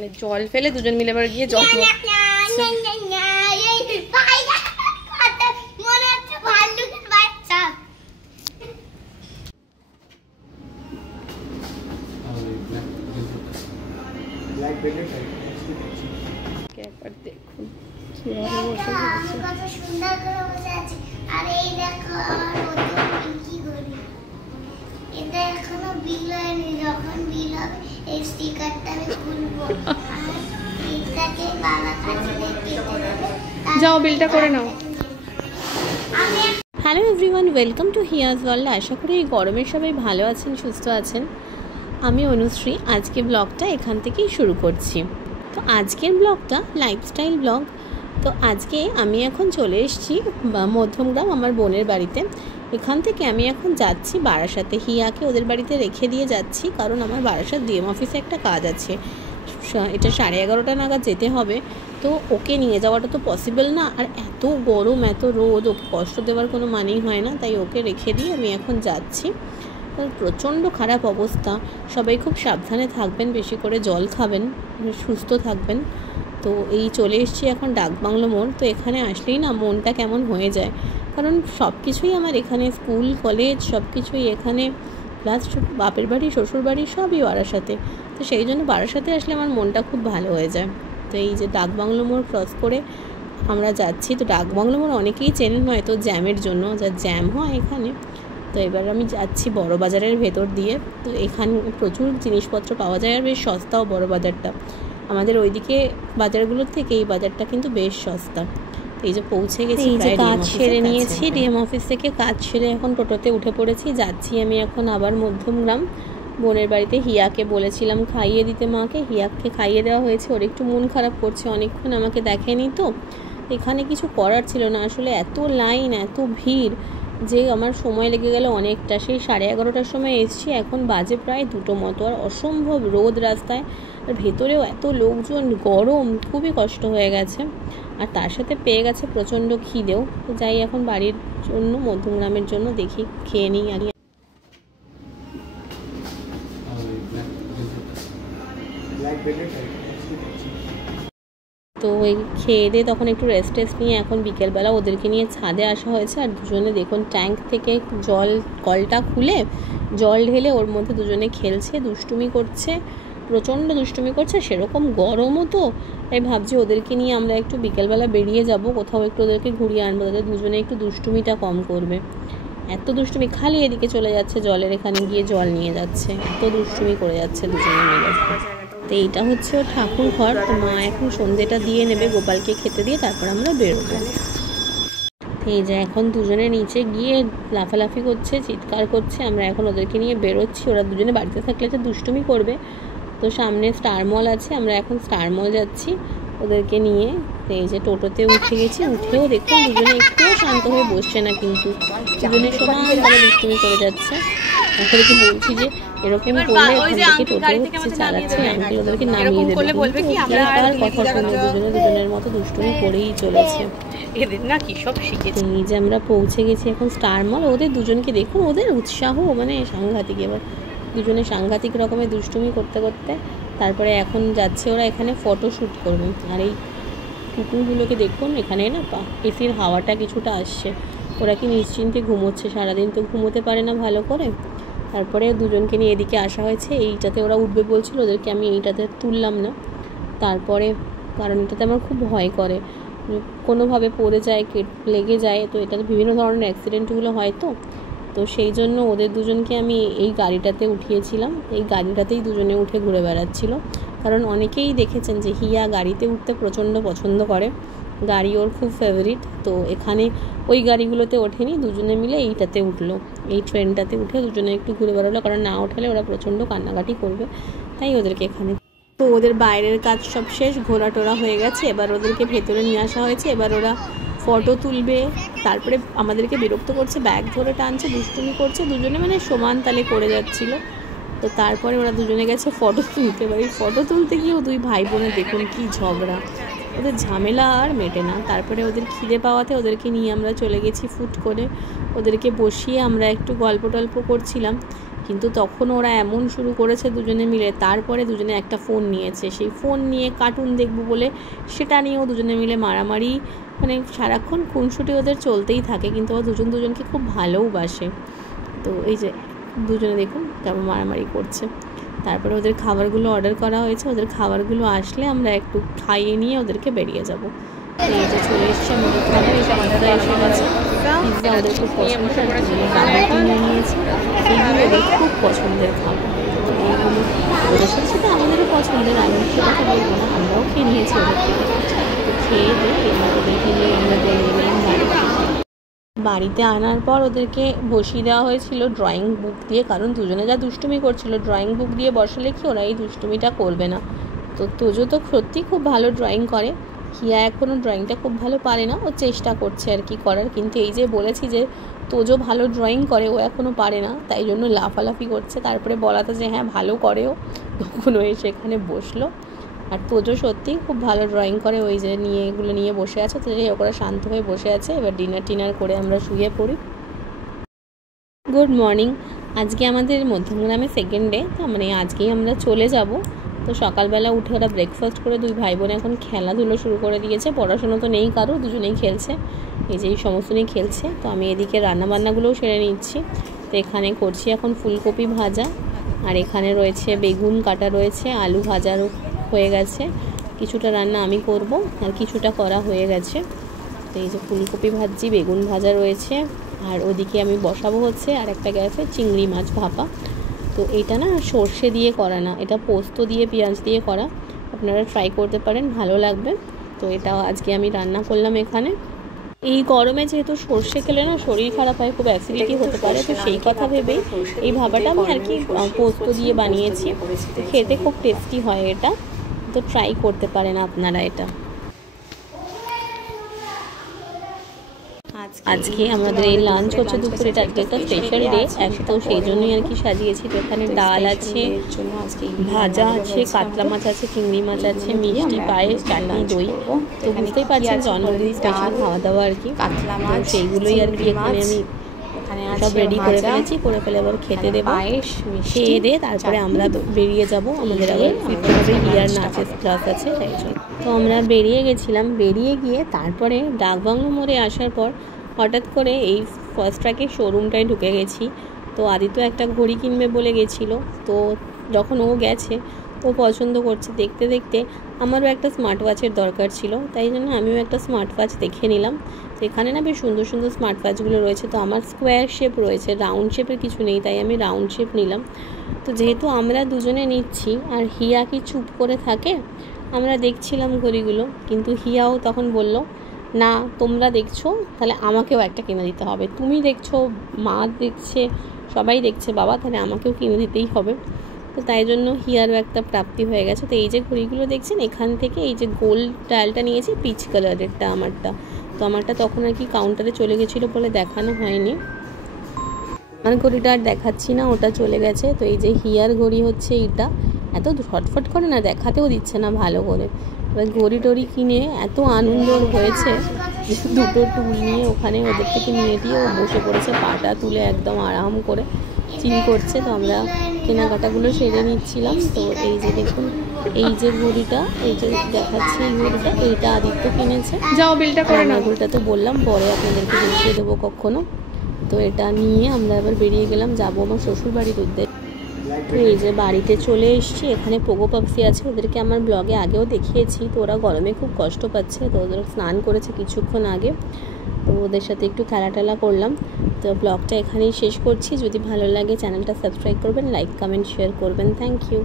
মানে জল ফেলে দুজন মিলে এবার গিয়ে জল দেখুন সুন্দর করে বসে আছে। আর এই দেখো কি করি, এটা এখনো বিল হয়নি, যখন বিল হবে এই স্টিকারটা আমি খুলবো আর এটাকে বাবা কাছে কেটে দেবে। যাও বিলটা করে নাও। Hello everyone, welcome to Hiya's world. আশা করি এই গরমের সবাই ভালো আছেন, সুস্থ আছেন। আমি অনুশ্রী, আজকে ব্লগটা এখান থেকেই শুরু করছি। তো আজকের ব্লগটা লাইফস্টাইল ব্লগ। তো আজকে আমি এখন চলে এসেছি মধ্যমগ্রাম আমার বোনের বাড়িতে। এখান থেকে আমি এখন যাচ্ছি বারাসাতে, হিয়াকে ওদের বাড়িতে রেখে দিয়ে যাচ্ছি, কারণ আমার বারাসাত ডিএম অফিসে একটা কাজ আছে। এটা 11:30 নাগাদ যেতে হবে। তো ওকে নিয়ে যাওয়াটা তো পসিবল না, আর এত গরম এত রোদ, ওকে কষ্ট দেওয়ার কোনো মানেই হয় না। তাই ওকে রেখে দিয়ে আমি এখন যাচ্ছি। প্রচণ্ড খারাপ অবস্থা, সবাই খুব সাবধানে থাকবেন, বেশি করে জল খাবেন, সুস্থ থাকবেন। তো এই চলে এসেছি এখন ডাকবাংলো মোড়। তো এখানে আসলেই না মনটা কেমন হয়ে যায়, কারণ সব কিছুই আমার এখানে, স্কুল কলেজ সব কিছুই এখানে, প্লাস বাপের বাড়ি শ্বশুর বাড়ি সবই বারাসাতে। তো সেই জন্য বারাসাতে আসলে আমার মনটা খুব ভালো হয়ে যায়। তো এই যে ডাকবাংলো মোড় ক্রস করে আমরা যাচ্ছি। তো ডাকবাংলো মোড় অনেকেই চেনেন হয়তো জ্যামের জন্য, যা জ্যাম হয় এখানে। তো এবার আমি যাচ্ছি বড় বাজারের ভেতর দিয়ে। তো এখানে প্রচুর জিনিসপত্র পাওয়া যায়, আর বেশ সস্তাও বড় বাজারটা। আমাদের ওইদিকে বাজারগুলোর থেকে এই বাজারটা কিন্তু বেশ সস্তা। এই যে পৌঁছে গেছি, কাজ সেরে নিয়েছি, ডিএম অফিস থেকে কাজ সেরে এখন টোটোতে উঠে পড়েছি। যাচ্ছি আমি এখন আবার মধ্যমগ্রাম বোনের বাড়িতে। হিয়াকে বলেছিলাম খাইয়ে দিতে মাকে, হিয়াকে খাইয়ে দেওয়া হয়েছে। ওর একটু মন খারাপ করছে, অনেকক্ষণ আমাকে দেখেনি। তো এখানে কিছু করার ছিল না, আসলে এত লাইন এত ভিড় যে আমার সময় লেগে গেল অনেকটা। সেই 11:30টার সময় এসেছি, এখন বাজে প্রায় 2টো মতো। আর অসম্ভব রোদ রাস্তায়, আর ভেতরেও এত লোকজন, গরম, খুবই কষ্ট হয়ে গেছে। আর তার সাথে পেয়ে গেছে প্রচণ্ড খিদেও। তো যাই এখন বাড়ির জন্য, মধ্যমগ্রামের জন্য দেখি খেয়ে নিই। আর তো ওই খেয়ে দিয়ে তখন একটু রেস্ট নিয়ে এখন বিকেলবেলা ওদেরকে নিয়ে ছাদে আসা হয়েছে। আর দুজনে দেখুন ট্যাঙ্ক থেকে কলটা খুলে জল ঢেলে ওর মধ্যে দুজনে খেলছে, দুষ্টুমি করছে, প্রচণ্ড দুষ্টুমি করছে। সেরকম গরমও তো, তাই ভাবছি ওদেরকে নিয়ে আমরা একটু বিকেলবেলা বেরিয়ে যাব কোথাও, একটু ওদেরকে ঘুরিয়ে আনবো, তাদের দুজনে একটু দুষ্টুমিটা কম করবে। এত দুষ্টুমি, খালি এদিকে চলে যাচ্ছে জলের এখানে গিয়ে জল নিয়ে যাচ্ছে, এত দুষ্টুমি করে যাচ্ছে দুজনে মিলে। তো এইটা হচ্ছে ওর ঠাকুর ঘর। তো মা এখন সন্ধ্যেটা দিয়ে নেবে, গোপালকে খেতে দিয়ে তারপর আমরা বেরোবো। এই যে এখন দুজনে নিচে গিয়ে লাফালাফি করছে, চিৎকার করছে। আমরা এখন ওদেরকে নিয়ে বেরোচ্ছি। ওরা দুজনে বাড়িতে থাকলে যে দুষ্টুমি করবে। তো সামনে স্টার মল আছে, আমরা এখন স্টার মল যাচ্ছি ওদেরকে নিয়ে। এই যে টোটোতে উঠে গেছি, উঠেও দেখুন দুজনে একটুও শান্ত হয়ে বসছে না, কিন্তু দুজনে সমানভাবে দুষ্টুমি করে যাচ্ছে। ওদেরকে বলছি যে এরকমই করলে ওখান থেকে টোটো চালাচ্ছে, আঙ্কেল ওদেরকে নামিয়ে দেবে। তার কথা শুনে দুজনে দুজনের মতো দুষ্টুমি করেই চলেছে। এই যে আমরা পৌঁছে গেছি এখন স্টার মল। ওদের দুজনকে দেখুন, ওদের উৎসাহ মানে সাংঘাতিক। এবার দুজনে সাংঘাতিক রকমের দুষ্টুমি করতে করতে তারপরে এখন যাচ্ছে ওরা এখানে ফটো শ্যুট করবে। আর এই কুকুরগুলোকে দেখুন, এখানে না এসির হাওয়াটা কিছুটা আসছে, ওরা কি নিশ্চিন্তে ঘুমোচ্ছে, সারাদিন তো ঘুমোতে পারে না ভালো করে। তারপরে দুজনকে নিয়ে এদিকে আসা হয়েছে। এইটাতে ওরা উঠবে বলছিল, ওদেরকে আমি এইটাতে তুললাম না। তারপরে কারণ এটাতে আমার খুব ভয় করে, কোনোভাবে পড়ে যায়, লেগে যায়। তো এটাতে বিভিন্ন ধরনের অ্যাক্সিডেন্টগুলো হয়। তো সেই জন্য ওদের দুজনকে আমি এই গাড়িটাতে উঠিয়েছিলাম। এই গাড়িটাতেই দুজনে উঠে ঘুরে বেড়াচ্ছিল, কারণ অনেকেই দেখেছেন যে হিয়া গাড়িতে উঠতে প্রচণ্ড পছন্দ করে, গাড়ি ওর খুব ফেভারিট। তো এখানে ওই গাড়িগুলোতে ওঠেনি, দুজনে মিলে এইটাতে উঠলো, এই ট্রেনটাতে উঠে দুজনে একটু ঘুরে বেড়ালো, কারণ না ওঠালে ওরা প্রচণ্ড কান্নাকাটি করবে, তাই ওদেরকে এখানে। তো ওদের বাইরের কাজ সব শেষ, ঘোরা টোরা হয়ে গেছে, এবার ওদেরকে ভেতরে নিয়ে আসা হয়েছে। এবার ওরা ফটো তুলবে, তারপরে আমাদেরকে বিরক্ত করছে, ব্যাগ ধরে টানছে, দুষ্টুমি করছে, দুজনে মানে সমান তালে করে যাচ্ছিলো। তো তারপরে ওরা দুজনে গেছে ফটো তুলতে। পারি ফটো তুলতে গিয়েও দুই ভাই বোনের দেখুন কি ঝগড়া, ওদের ঝামেলা আর মেটে না। তারপরে ওদের খিদে পাওয়াতে ওদেরকে নিয়ে আমরা চলে গেছি ফুট করে, ওদেরকে বসিয়ে আমরা একটু গল্প টল্প করছিলাম। কিন্তু তখন ওরা এমন শুরু করেছে দুজনে মিলে, তারপরে দুজনে একটা ফোন নিয়েছে, সেই ফোন নিয়ে কার্টুন দেখবো বলে সেটা নিয়েও দুজনে মিলে মারামারি, মানে সারাক্ষণ খুনসুটি ওদের চলতেই থাকে, কিন্তু ওরা দুজন দুজনকে খুব ভালোবাসে। তো এই যে দুজনে দেখুন কেমন মারামারি করছে। তারপরে ওদের খাবারগুলো অর্ডার করা হয়েছে, ওদের খাবারগুলো আসলে আমরা একটু খাইয়ে নিয়ে ওদেরকে বেরিয়ে যাব। এই যে চলে এসছে আমাদের খাবার, এই পিৎজা এসে গেছে। পিৎজা ওদের খুব পছন্দের, নিয়ে নিয়েছে, এইগুলো ওদের খুব পছন্দের খাবার। তো এইগুলো ওদের সাথে সাথে আমাদেরও পছন্দের, আমি সে কথা বলবো না, আমরাও খেয়ে নিয়েছি ওদের থেকে। তো খেয়ে দিয়ে এবার ওদেরকে নিয়ে আমরা চলে গেলাম বাড়িতে আনার পর ওদেরকে বসিয়ে দেওয়া হয়েছিল ড্রয়িং বুক দিয়ে, কারণ দুজনে যা দুষ্টুমি করছিল, ড্রয়িং বুক দিয়ে বসালে কি ওরা এই দুষ্টুমিটা করবে না। তো তোজো তো সত্যি খুব ভালো ড্রয়িং করে, হিয়া এখনও ড্রয়িংটা খুব ভালো পারে না, ও চেষ্টা করছে আর কি করার। কিন্তু এই যে বলেছি যে তোজো ভালো ড্রয়িং করে, ও এখনও পারে না, তাই জন্য লাফালাফি করছে। তারপরে বলাতে যে হ্যাঁ ভালো করেও, তখন ও এসে এখানে বসলো। আর তোজো সত্যি খুব ভালো ড্রয়িং করে, ওই যে নিয়ে এগুলো নিয়ে বসে আছে। তো যাই ওরা শান্ত হয়ে বসে আছে, এবার ডিনার করে আমরা শুয়ে পড়ি। Good morning. আজকে আমাদের মধ্যমগ্রামে সেকেন্ড ডে, মানে আজকেই আমরা চলে যাব। তো সকালবেলা উঠে ওরা ব্রেকফাস্ট করে দুই ভাই বোন এখন খেলাধুলো শুরু করে দিয়েছে। পড়াশুনো তো নেই কারো, দুজনেই খেলছে, এই যে এই সমস্ত নিয়ে খেলছে। তো আমি এদিকে রান্নাবান্নাগুলোও সেরে নিচ্ছি। তো এখানে করছি এখন ফুলকপি ভাজা, আর এখানে রয়েছে বেগুন কাটা রয়েছে, আলু ভাজারও হয়ে গেছে। কিছুটা রান্না আমি করব আর কিছুটা করা হয়ে গেছে। তো এই যে ফুলকপি ভাজি, বেগুন ভাজা রয়েছে, আর ওদিকে আমি বসাবো হচ্ছে আর একটা গ্যাসে চিংড়ি মাছ ভাপা। তো এটা না সর্ষে দিয়ে করা না, এটা পোস্ত দিয়ে পেঁয়াজ দিয়ে করা, আপনারা ট্রাই করতে পারেন, ভালো লাগবে। তো এটা আজকে আমি রান্না করলাম এখানে। এই গরমে যেহেতু সর্ষে খেলে না শরীর খারাপ হয়, খুব অ্যাসিডিটি হতে পারে, তো সেই কথা ভেবেই এই ভাবাটা আমি আর কি পোস্ত দিয়ে বানিয়েছি। তো খেতে খুব টেস্টি হয় এটা, তো ট্রাই করতে পারেন আপনারা এটা। আজকে আমাদের এই লাঞ্চ হচ্ছে দুপুরে, এটা আজকে একটা স্পেশাল ডে, তো সেই জন্যই আর কি সাজিয়েছি। তো এখানে ডাল আছে, ভাজা আছে, কাতলা মাছ আছে, চিংড়ি মাছ আছে, মিষ্টি, পায়েস, চাটনি, দই। তো বুঝতেই পারছেন জন্মদিন স্পেশাল খাওয়া দাওয়া আর কি, সেইগুলোই আর কি এখানে আমি সব রেডি করে ফেলেছি। করে ফেলে আবার খেতে দেবো, খেয়ে দিয়ে তারপরে আমরা বেরিয়ে যাব। আমাদের আবার ফিরতে হবে, হিয়ার নাচের ক্লাস আছে, তাই জন্য। তো আমরা বেরিয়ে গেছিলাম, বেরিয়ে গিয়ে তারপরে ডাকবাংলো মোড়ে আসার পর হঠাৎ করে এই ফার্স্ট ট্র্যাকের শোরুমটায় ঢুকে গেছি। তো আদিত্য একটা ঘড়ি কিনবে বলে গেছিলো, তো যখন ও গেছে ও পছন্দ করছে, দেখতে দেখতে আমারও একটা স্মার্ট ওয়াচের দরকার ছিল, তাই জন্য আমিও একটা স্মার্ট ওয়াচ দেখে নিলাম। তো এখানে না বেশ সুন্দর সুন্দর স্মার্ট ওয়াচগুলো রয়েছে। তো আমার স্কোয়ার শেপ রয়েছে, রাউন্ড শেপের কিছু নেই, তাই আমি রাউন্ড শেপ নিলাম। তো যেহেতু আমরা দুজনে নিচ্ছি আর হিয়া কি চুপ করে থাকে, আমরা দেখছিলাম ঘড়িগুলো, কিন্তু হিয়াও তখন বলল না তোমরা দেখছো তাহলে আমাকেও একটা কিনে দিতে হবে, তুমি দেখছো, মা দেখছে, সবাই দেখছে বাবা, তাহলে আমাকেও কিনে দিতেই হবে। তো তাই জন্য হিয়ারও একটা প্রাপ্তি হয়ে গেছে। তো এই যে ঘড়িগুলো দেখছেন, এখান থেকে এই যে গোল্ড ডায়ালটা নিয়েছি, পিচ কালারেরটা আমারটা। তো আমারটা তখন আর কি কাউন্টারে চলে গেছিলো বলে দেখানো হয়নি, আমার ঘড়িটা আর দেখাচ্ছি না, ওটা চলে গেছে। তো এই যে হিয়ার ঘড়ি হচ্ছে এইটা, এত ঝটফট করে না, দেখাতেও দিচ্ছে না ভালো করে। এবার ঘড়ি টড়ি কিনে এত আনন্দ হয়েছে, দুটো টুল নিয়ে ওখানে ওদের থেকে নিয়ে দিয়ে ও বসে পড়েছে, পাটা তুলে একদম আরাম করে চিল করছে। তো আমরা কেনাকাটাগুলো সেরে নিচ্ছিলাম। তো এই যে দেখুন, এই যে ঘড়িটা, এই যে দেখাচ্ছি এই ঘড়িটা, এইটা আদিত্য কিনেছে। যাও বিলটা করে না, ঘড়িটা তো বললাম পরে আপনাদেরকে দেখিয়ে দেবো কখনো। তো এটা নিয়ে আমরা এবার বেরিয়ে গেলাম, যাবো আমার শ্বশুর বাড়ির উদ্দেশ্যে। তো এই যে বাড়িতে চলে এসেছি, এখানে পোগো পাখি আছে, ওদেরকে আমার ব্লগে আগেও দেখিয়েছি। তো ওরা গরমে খুব কষ্ট পাচ্ছে, তো ওদের স্নান করেছে কিছুক্ষণ আগে, তো ওদের সাথে একটু খেলাটেলা করলাম। তো ব্লগটা এখানেই শেষ করছি, যদি ভালো লাগে চ্যানেলটা সাবস্ক্রাইব করবেন, লাইক কমেন্ট শেয়ার করবেন, থ্যাংক ইউ।